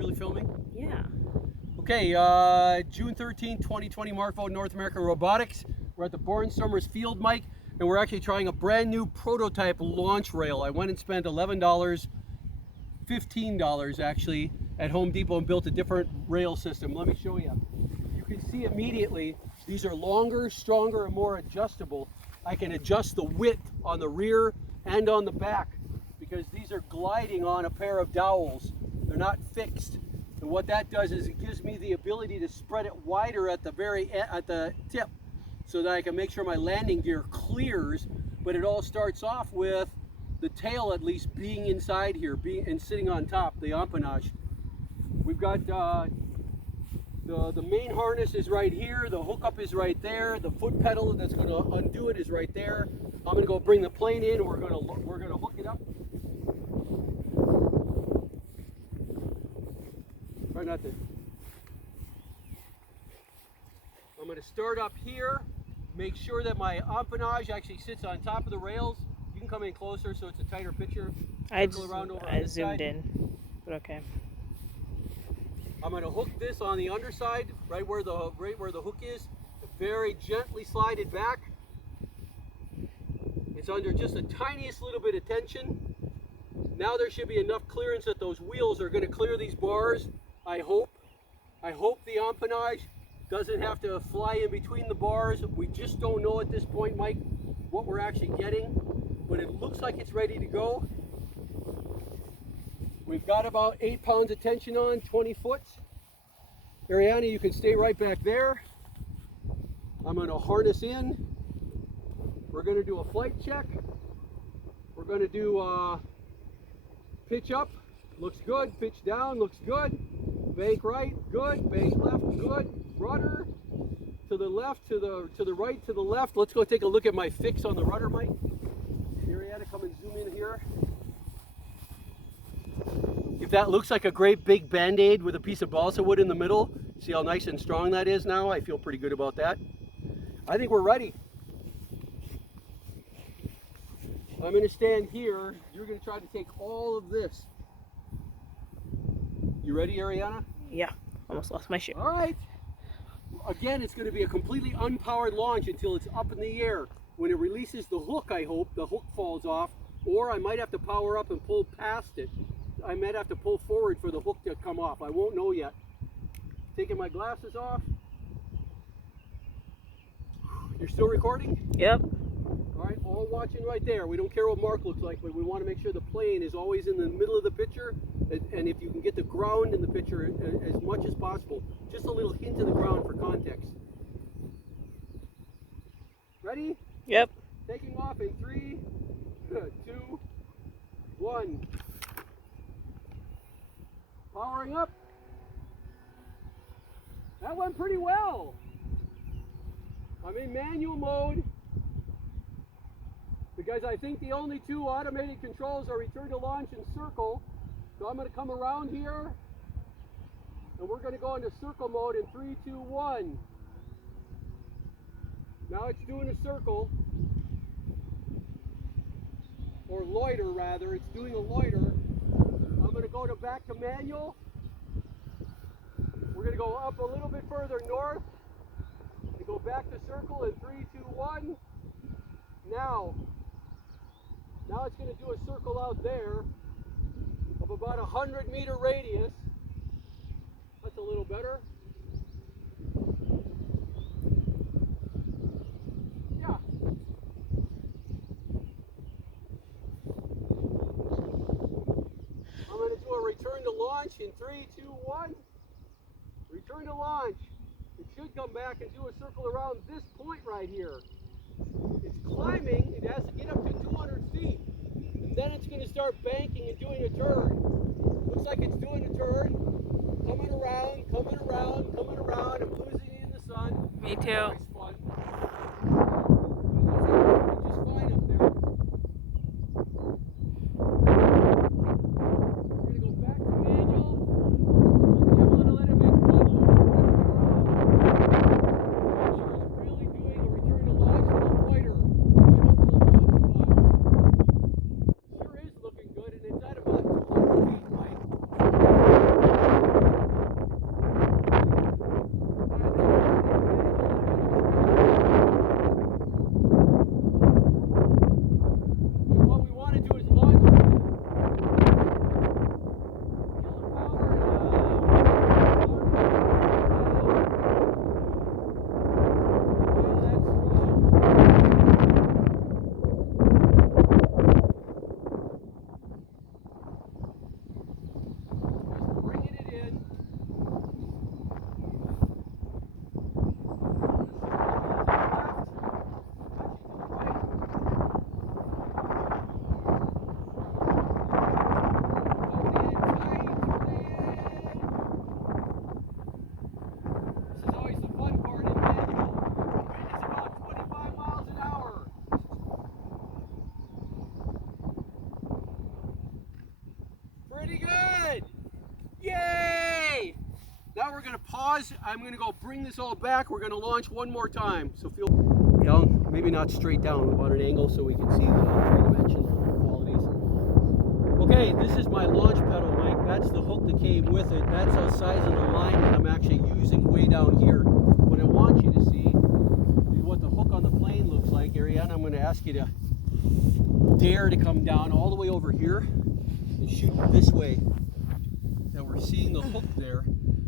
really filming? Yeah. Okay, June 13, 2020, Markvo, North American Robotics. We're at the Barnstormers Field, Mike, and we're actually trying a brand new prototype launch rail. I went and spent $11, $15 actually, at Home Depot and built a different rail system. Let me show you. You can see immediately, these are longer, stronger, and more adjustable. I can adjust the width on the rear and on the back because these are gliding on a pair of dowels. They're not fixed. And what that does is it gives me the ability to spread it wider at the tip so that I can make sure my landing gear clears, but it all starts off with the tail at least being inside here, and sitting on top, the empennage. We've got the main harness is right here, the hookup is right there, the foot pedal that's going to undo it is right there. I'm going to go bring the plane in and we're going to hook it up. Try not to. I'm going to start up here, make sure that my empennage actually sits on top of the rails. You can come in closer so it's a tighter picture. I zoomed in, but okay. I'm going to hook this on the underside, right where the hook is. Very gently slide it back. It's under just the tiniest little bit of tension. Now there should be enough clearance that those wheels are going to clear these bars. I hope the empennage doesn't have to fly in between the bars. We just don't know at this point, Mike, what we're actually getting, but it looks like it's ready to go. We've got about 8 pounds of tension on, 20 foot. Ariana, you can stay right back there. I'm going to harness in. We're going to do a flight check. We're going to do pitch up, looks good. Pitch down, looks good. Bank right, good. Bank left, good. Rudder to the left, to the right, to the left. Let's go take a look at my fix on the rudder, Mike. Ariana, come and zoom in here. If that looks like a great big band-aid with a piece of balsa wood in the middle, see how nice and strong that is now? I feel pretty good about that. I think we're ready. I'm going to stand here. You're going to try to take all of this. You ready, Ariana? Yeah, almost lost my shit. All right. Again, it's going to be a completely unpowered launch until it's up in the air. When it releases the hook, I hope, the hook falls off, or I might have to power up and pull past it. I might have to pull forward for the hook to come off. I won't know yet. Taking my glasses off. You're still recording? Yep. All right, all watching right there. We don't care what Mark looks like, but we want to make sure the plane is always in the middle of the picture, and if you can get the ground in the picture as much as possible. Just a little hint of the ground for context. Ready? Yep. Taking off in 3, 2, 1. Powering up. That went pretty well. I'm in manual mode because I think the only 2 automated controls are return to launch and circle. So I'm going to come around here and we're going to go into circle mode in 3, 2, 1. Now it's doing a circle, or loiter rather. It's doing a loiter. I'm going to go back to manual. We're going to go up a little bit further north and go back to circle in 3, 2, 1. Now it's going to do a circle out there of about 100-meter radius. That's a little better. Yeah. I'm going to do a return to launch in 3, 2, 1. Return to launch. It should come back and do a circle around this point right here. It's climbing. It has to get up to 200 feet. And then it's going to start banking and doing a turn. Looks like it's doing a turn. Coming around, coming around, coming around. I'm losing it in the sun. Me too. Nice fun. Just fine up there. We're going to go back to manual. I'm going to let it make one loop. Sure is really doing a return to launch with a loiter right over the launch spot. Sure is looking good, and it's at about 200 feet, right? we're going to pause. I'm going to go bring this all back. We're going to launch one more time. So feel down, maybe not straight down. We want an angle so we can see the three-dimensional qualities. Okay, this is my launch pedal, Mike. That's the hook that came with it. That's the size of the line that I'm actually using way down here. What I want you to see is what the hook on the plane looks like. Ariana, I'm going to ask you to dare to come down all the way over here and shoot this way. Now we're seeing the hook there.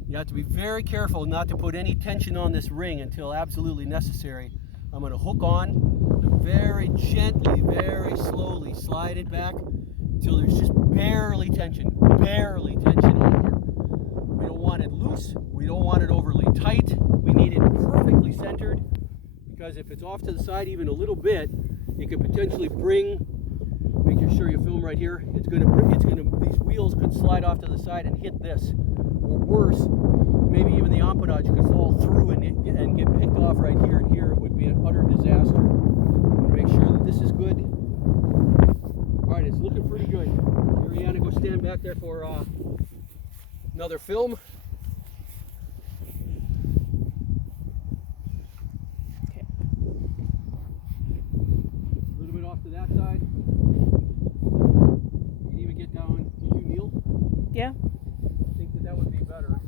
You have to be very careful not to put any tension on this ring until absolutely necessary. I'm going to hook on and very gently, very slowly slide it back until there's just barely tension on here. We don't want it loose. We don't want it overly tight. We need it perfectly centered, because if it's off to the side even a little bit, it could potentially make sure you film right here. These wheels could slide off to the side and hit this, or worse, maybe even the empennage could fall through and get picked off right here and here. It would be an utter disaster. I'm going to make sure that this is good. All right, it's looking pretty good. Ariana, go stand back there for another film. Okay. A little bit off to that side. You can even get down. Can you kneel? Yeah. I think that would be better.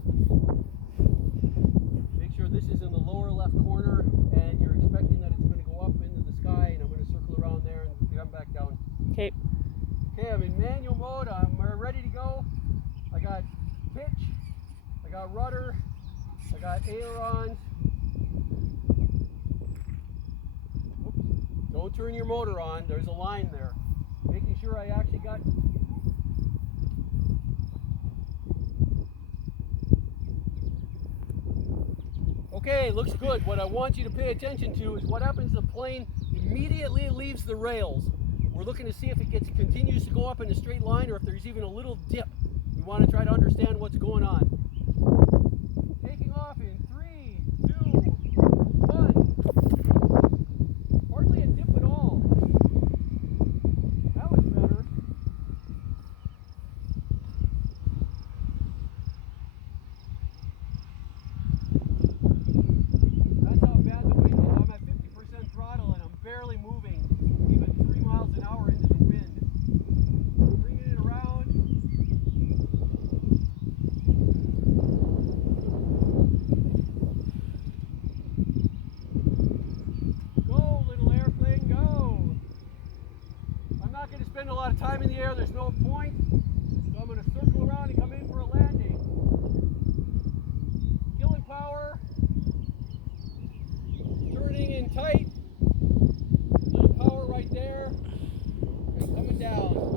Make sure this is in the lower left corner, and you're expecting that it's going to go up into the sky, and I'm going to circle around there and come back down. Okay. Okay, I'm in manual mode. I'm ready to go. I got pitch, I got rudder, I got ailerons. Oops. Don't turn your motor on. There's a line there. Making sure I actually got... Okay, looks good. What I want you to pay attention to is what happens to the plane immediately it leaves the rails. We're looking to see if it continues to go up in a straight line, or if there's even a little dip. We want to try to understand what's going on. Taking off in 3, 2, 1. Hardly a dip at all. That was better. That's how bad the wind is. I'm at 50% throttle and I'm barely moving, even 3 miles an hour into the wind. Bringing it around. Go, little airplane, go. I'm not going to spend a lot of time in the air. There's no point. So I'm going to circle around and come in for a landing. Killing power. Turning in tight. Little power right there. And coming down.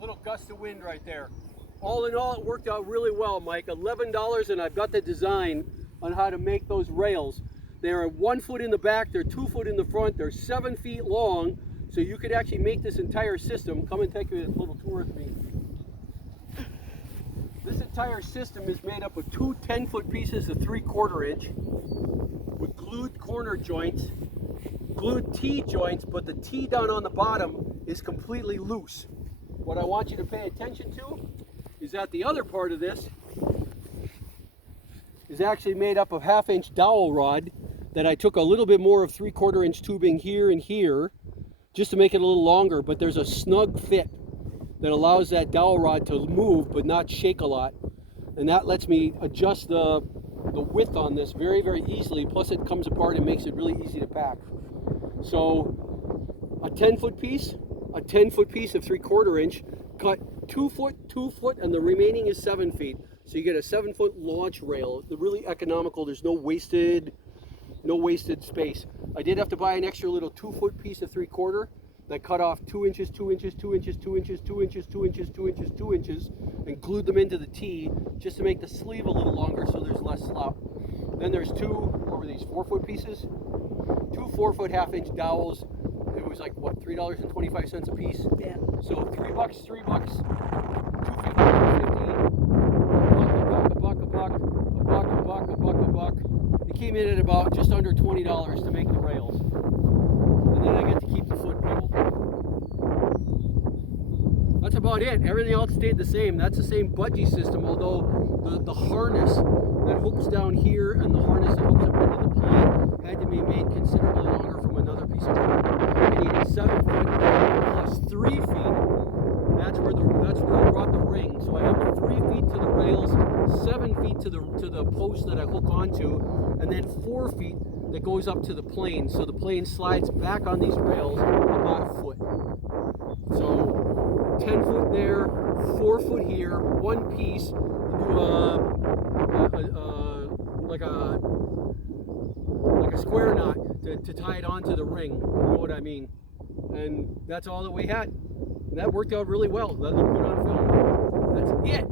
Little gust of wind right there. All in all, it worked out really well, Mike. $11, and I've got the design on how to make those rails. They're 1 foot in the back, they're 2 foot in the front, they're 7 feet long, so you could actually make this entire system. Come and take a little tour with me. This entire system is made up of 2 10-foot pieces of 3/4 inch with glued corner joints, glued T joints, but the T down on the bottom is completely loose. What I want you to pay attention to is that the other part of this is actually made up of 1/2 inch dowel rod that I took a little bit more of 3/4 inch tubing here and here just to make it a little longer, but there's a snug fit that allows that dowel rod to move but not shake a lot, and that lets me adjust the width on this very, very easily. Plus it comes apart and makes it really easy to pack. So a 10-foot piece, a 10-foot piece of 3/4 inch, cut 2 foot, 2 foot, and the remaining is 7 feet. So you get a 7-foot launch rail. They're really economical. There's no wasted space. I did have to buy an extra little 2-foot piece of 3/4 that cut off 2 inches, 2 inches, 2 inches, 2 inches, 2 inches, 2 inches, 2 inches, 2 inches, and glued them into the T just to make the sleeve a little longer so there's less slop. Then there's 2, what were these, 4-foot pieces? 2 4-foot 1/2 inch dowels. It was like, what, $3.25 a piece? Yeah. So $3, $3, $2.50, $1, $1, $1, $1, $1. It came in at about just under $20 to make the rails. and then I get to keep the foot pedal. That's about it. Everything else stayed the same. That's the same bungee system, although the harness that hooks down here and the harness that hooks up into the plane had to be made considerably longer from another piece of equipment. I needed 7 foot plus 3 feet. That's where I brought the ring. So I have 3 feet to the rails, 7 feet to the post that I hook onto, and then 4 feet that goes up to the plane. So the plane slides back on these rails about a foot. So 10 foot there, 4 foot here, one piece. Like a square knot to tie it onto the ring. You know what I mean? And that's all that we had. And that worked out really well. That looked good on film. That's it.